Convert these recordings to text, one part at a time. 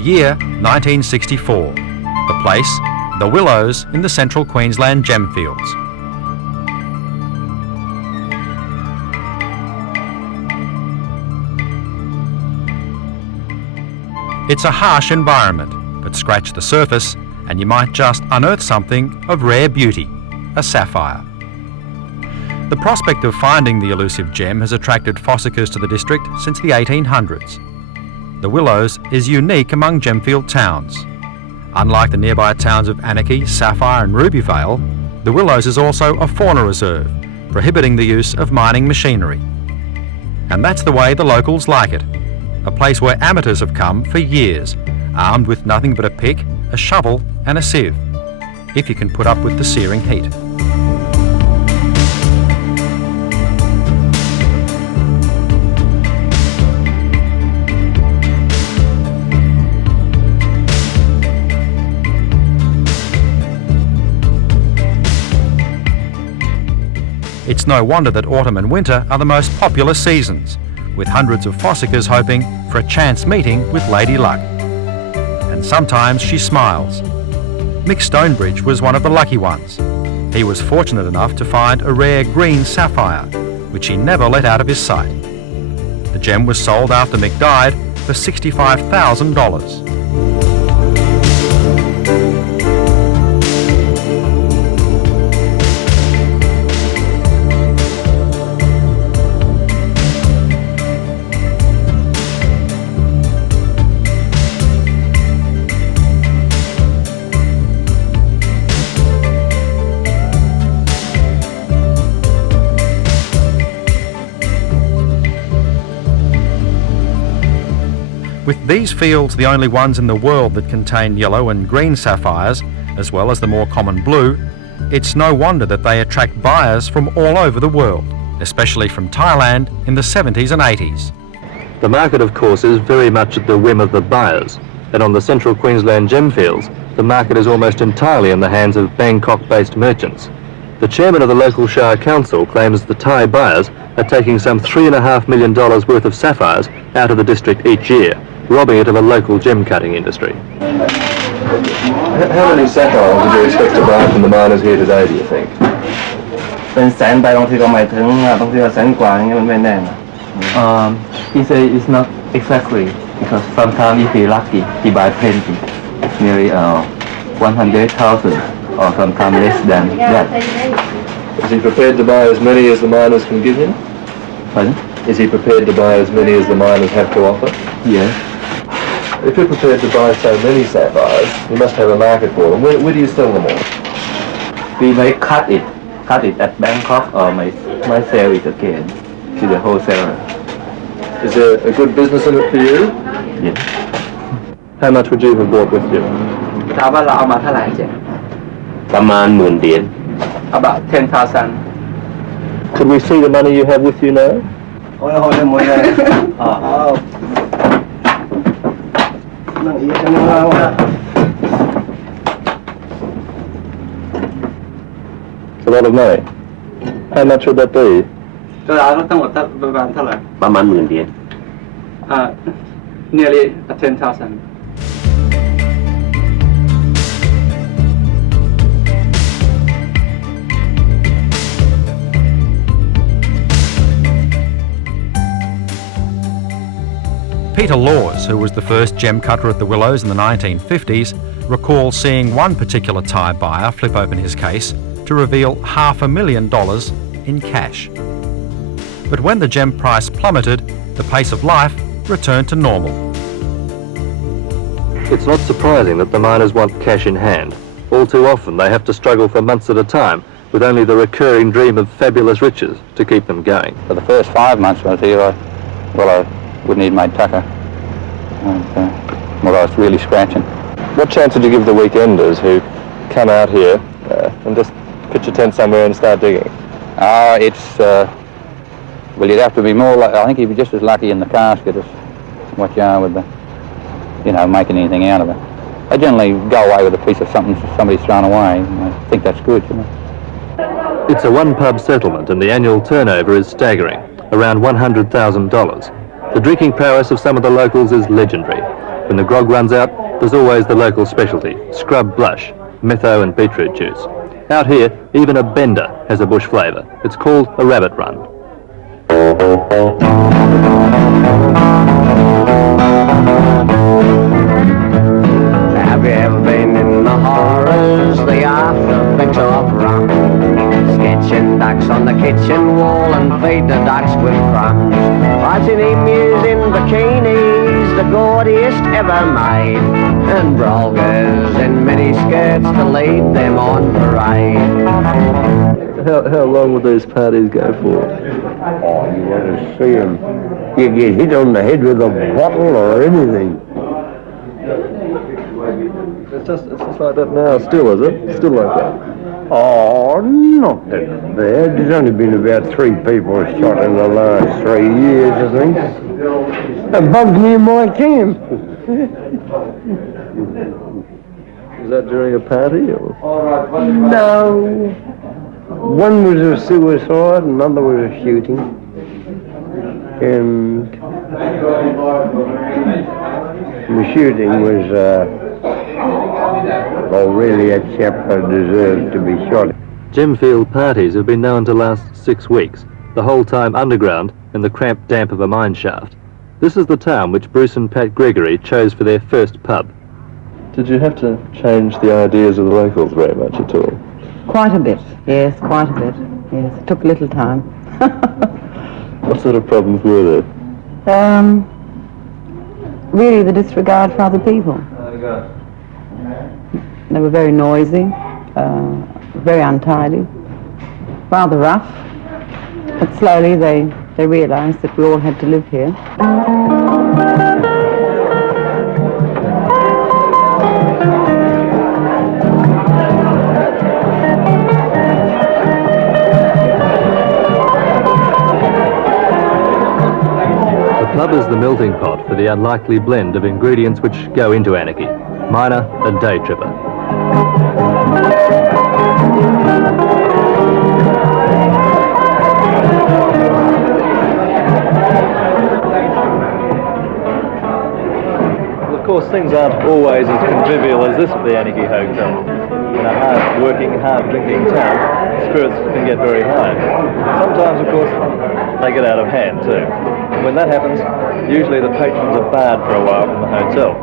year 1964. The place, the Willows in the central Queensland Gemfields. It's a harsh environment, but scratch the surface and you might just unearth something of rare beauty, a sapphire. The prospect of finding the elusive gem has attracted fossickers to the district since the 1800s. The Willows is unique among Gemfield towns. Unlike the nearby towns of Anakie, Sapphire and Rubyvale, the Willows is also a fauna reserve, prohibiting the use of mining machinery. And that's the way the locals like it, a place where amateurs have come for years, armed with nothing but a pick, a shovel and a sieve, if you can put up with the searing heat. It's no wonder that autumn and winter are the most popular seasons, with hundreds of fossickers hoping for a chance meeting with Lady Luck. And sometimes she smiles. Mick Stonebridge was one of the lucky ones. He was fortunate enough to find a rare green sapphire, which he never let out of his sight. The gem was sold after Mick died for $65,000. With these fields the only ones in the world that contain yellow and green sapphires, as well as the more common blue, it's no wonder that they attract buyers from all over the world, especially from Thailand in the 70s and 80s. The market, of course, is very much at the whim of the buyers, and on the central Queensland Gemfields, the market is almost entirely in the hands of Bangkok-based merchants. The chairman of the local Shire Council claims the Thai buyers are taking some $3.5 million worth of sapphires out of the district each year, robbing it of a local gem cutting industry. How many sapphires would you expect to buy from the miners here today, do you think? เป็นแสนไปบางทีก็ไม่ถึงบางทีก็แสนกว่าอย่างเงี้ยมันไม่แน่นะ He say it's not exactly because sometimes if he lucky he buy plenty, nearly 100,000 or sometimes less than that. Is he prepared to buy as many as the miners can give him? Pardon? Is he prepared to buy as many as the miners have to offer? Yes. If you're prepared to buy so many sapphires, you must have a market for them. Where do you sell them all? We may cut it at Bangkok or may sell it again to the wholesaler. Is there a good business in it for you? Yes. How much would you have bought with you? ถามว่าเราเอามาเท่าไหร่เจ๊ ประมาณ10,000 เหรียญ About 10,000. Could we see the money you have with you now? โอ้ยหมดเลยนั่งอีกจังเลยว่ะ It's a lot of money. How much would that be? ก็เราทั้งหมดประมาณเท่าไหร่ ประมาณ10,000 เหรียญ nearly 10,000. Peter Laws, who was the first gem cutter at the Willows in the 1950s, recalls seeing one particular Thai buyer flip open his case to reveal $500,000 in cash. But when the gem price plummeted, the pace of life returned to normal. It's not surprising that the miners want cash in hand. All too often they have to struggle for months at a time with only the recurring dream of fabulous riches to keep them going. For the first 5 months I was here, I wouldn't eat my tucker. I was really scratching. What chance would you give the weekenders who come out here and just pitch a tent somewhere and start digging? Well, you'd have to be more like, I think you'd be just as lucky in the casket as what you are with the, making anything out of it. They generally go away with a piece of something somebody's thrown away. I think that's good, It's a one-pub settlement and the annual turnover is staggering, around $100,000. The drinking prowess of some of the locals is legendary. When the grog runs out, there's always the local specialty, scrub blush, metho and beetroot juice. Out here, even a bender has a bush flavour. It's called a rabbit run. Have you ever been in the horrors, the after effects of rum? Sketching ducks on the kitchen wall and feed the ducks with crumbs. Watching emus in bikinis, the gaudiest ever made, and brolgers in mini skirts to lead them on parade. How long will these parties go for? Oh, you want to see him. You get hit on the head with a bottle or anything. It's just like that now still, is it? Still like that? Oh, not that bad. There's only been about 3 people shot in the last 3 years, I think. That bugs near my camp. Was that during a party? Or? No. One was a suicide, another was a shooting. And the shooting was, well, really a chap that deserved to be shot. Gemfield parties have been known to last 6 weeks, the whole time underground in the cramped damp of a mine shaft. This is the town which Bruce and Pat Gregory chose for their first pub. Did you have to change the ideas of the locals very much at all? Quite a bit, yes, quite a bit. Yes, it took a little time. What sort of problems were there? Really the disregard for other people. They were very noisy, very untidy, rather rough, but slowly they realised that we all had to live here. The pub is the melting pot for the unlikely blend of ingredients which go into anarchy: miner and day tripper. Well, of course, things aren't always as convivial as this at the Anarchy Hotel. In a hard-working, hard-drinking town, spirits can get very high. Sometimes, of course, they get out of hand too. And when that happens, usually the patrons are barred for a while from the hotel.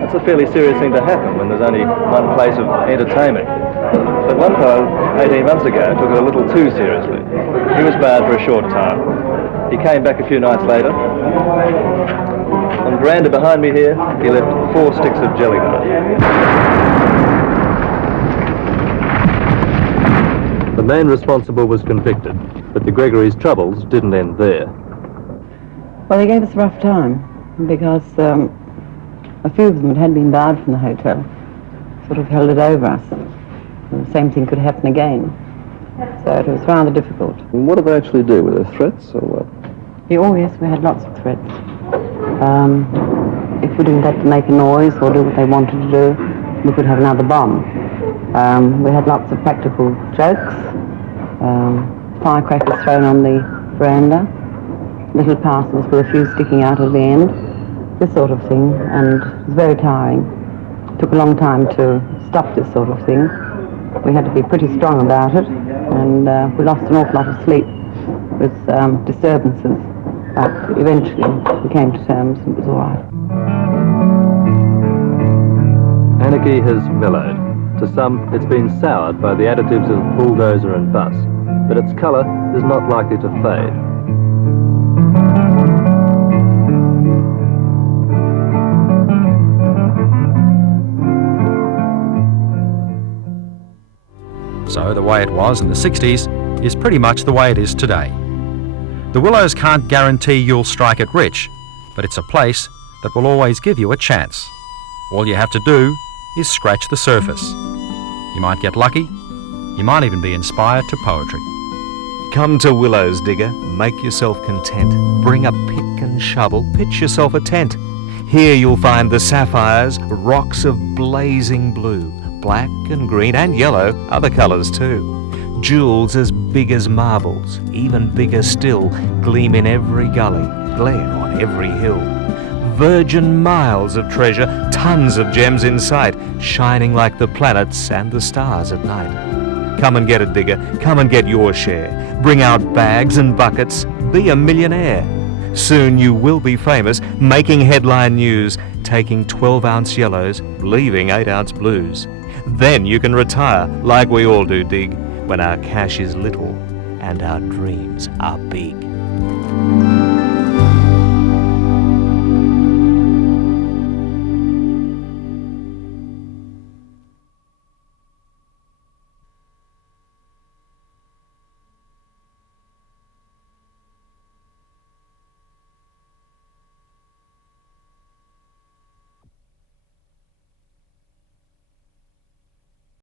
That's a fairly serious thing to happen when there's only one place of entertainment. But one fellow, 18 months ago, took it a little too seriously. He was barred for a short time. He came back a few nights later. On the veranda behind me here, he left 4 sticks of jelly nut. The man responsible was convicted, but the Gregory's troubles didn't end there. Well, they gave us a rough time because a few of them had been barred from the hotel, sort of held it over us. And the same thing could happen again. So it was rather difficult. And what did they actually do? Were there threats or what? Oh yes, we had lots of threats. If we didn't have to make a noise or do what they wanted to do, we could have another bomb. We had lots of practical jokes, firecrackers thrown on the veranda, little parcels with a fuse sticking out of the end, this sort of thing, and it was very tiring. It took a long time to stop this sort of thing. We had to be pretty strong about it, and we lost an awful lot of sleep with disturbances, but eventually we came to terms and it was all right. Anarchy has mellowed. To some, it's been soured by the additives of bulldozer and bus, but its colour is not likely to fade. So the way it was in the 60s is pretty much the way it is today. The Willows can't guarantee you'll strike it rich, but it's a place that will always give you a chance. All you have to do is scratch the surface. You might get lucky, you might even be inspired to poetry. Come to Willows, digger, make yourself content. Bring a pick and shovel, pitch yourself a tent. Here you'll find the sapphires, rocks of blazing blue, black and green and yellow, other colours too. Jewels as big as marbles, even bigger still, gleam in every gully, glare on every hill. virgin miles of treasure, tons of gems in sight, shining like the planets and the stars at night. Come and get it, digger, come and get your share. Bring out bags and buckets, be a millionaire. Soon you will be famous, making headline news, taking 12-ounce yellows, leaving 8-ounce blues. Then you can retire, like we all do, dig, when our cash is little and our dreams are big.